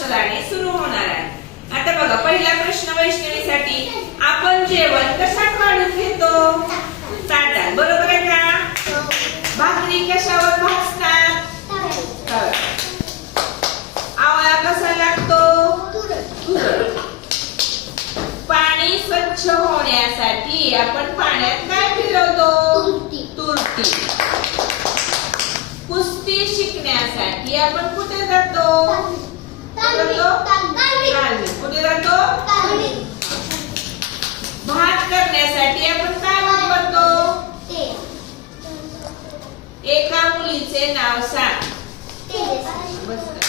अक्षराने सुरू होणार आहे. आता बघा पहिला प्रश्न वैष्णवीसाठी, आपण जेवण कशात वाढून घेतो? ताटात. बरोबर आहे का? भाकरी कशावर भाजतात? तव्यावर. आवळा कसा लागतो? तुरट. पाणी स्वच्छ होण्यासाठी आपण पाण्यात काय फिरवतो? तुरटी. कुस्ती शिकण्यासाठी आपण कुठे जातो? कुठे जातो? भात करण्यासाठी आपण काय वापरतो? एका मुलीचे नाव सांग. बस.